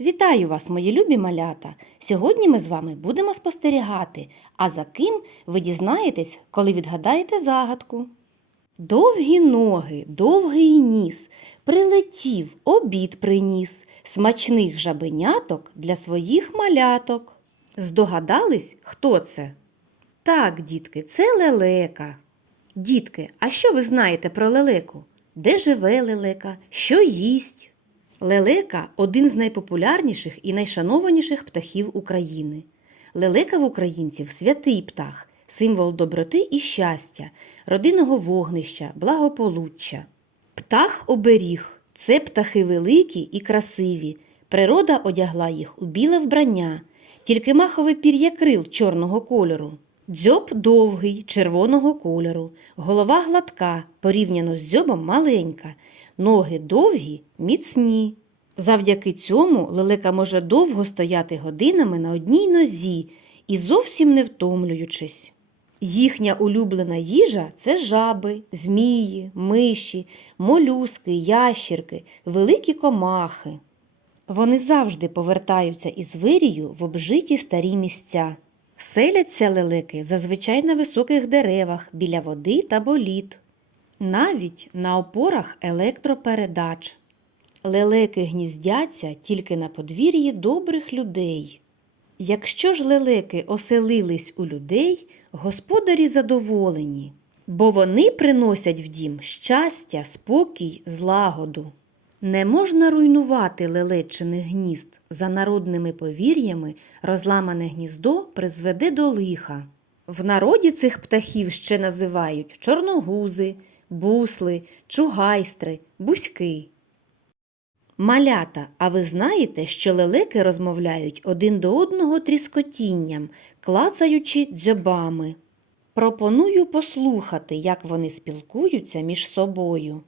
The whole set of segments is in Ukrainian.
Вітаю вас, мої любі малята! Сьогодні ми з вами будемо спостерігати, а за ким ви дізнаєтесь, коли відгадаєте загадку. Довгі ноги, довгий ніс, прилетів, обід приніс, смачних жабеняток для своїх маляток. Здогадались, хто це? Так, дітки, це лелека. Дітки, а що ви знаєте про лелеку? Де живе лелека? Що їсть? Лелека один з найпопулярніших і найшанованіших птахів України. Лелека в українців святий птах, символ доброти і щастя, родинного вогнища, благополуччя. Птах оберіг це птахи великі і красиві. Природа одягла їх у біле вбрання, тільки махове пір'я крил чорного кольору. Дзьоб довгий, червоного кольору, голова гладка, порівняно з дзьобом маленька, ноги довгі, міцні. Завдяки цьому лелека може довго стояти годинами на одній нозі і зовсім не втомлюючись. Їхня улюблена їжа це жаби, змії, миші, молюски, ящірки, великі комахи. Вони завжди повертаються із вирію в обжиті старі місця. Селяться лелеки зазвичай на високих деревах біля води та боліт, навіть на опорах електропередач. Лелеки гніздяться тільки на подвір'ї добрих людей. Якщо ж лелеки оселились у людей, господарі задоволені, бо вони приносять в дім щастя, спокій, злагоду. Не можна руйнувати лелечиних гнізд. За народними повір'ями розламане гніздо призведе до лиха. В народі цих птахів ще називають чорногузи, бусли, чугайстри, бузьки. Малята, а ви знаєте, що лелеки розмовляють один до одного тріскотінням, клацаючи дзьобами? Пропоную послухати, як вони спілкуються між собою.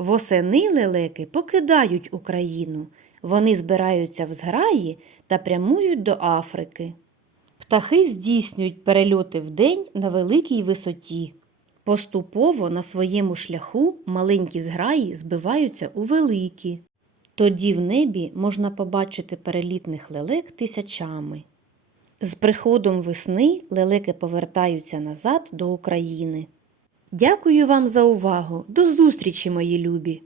Восени лелеки покидають Україну. Вони збираються в зграї та прямують до Африки. Птахи здійснюють перельоти вдень на великій висоті. Поступово на своєму шляху маленькі зграї збиваються у великі. Тоді в небі можна побачити перелітних лелек тисячами. З приходом весни лелеки повертаються назад до України. Дякую вам за увагу. До зустрічі, мої любі!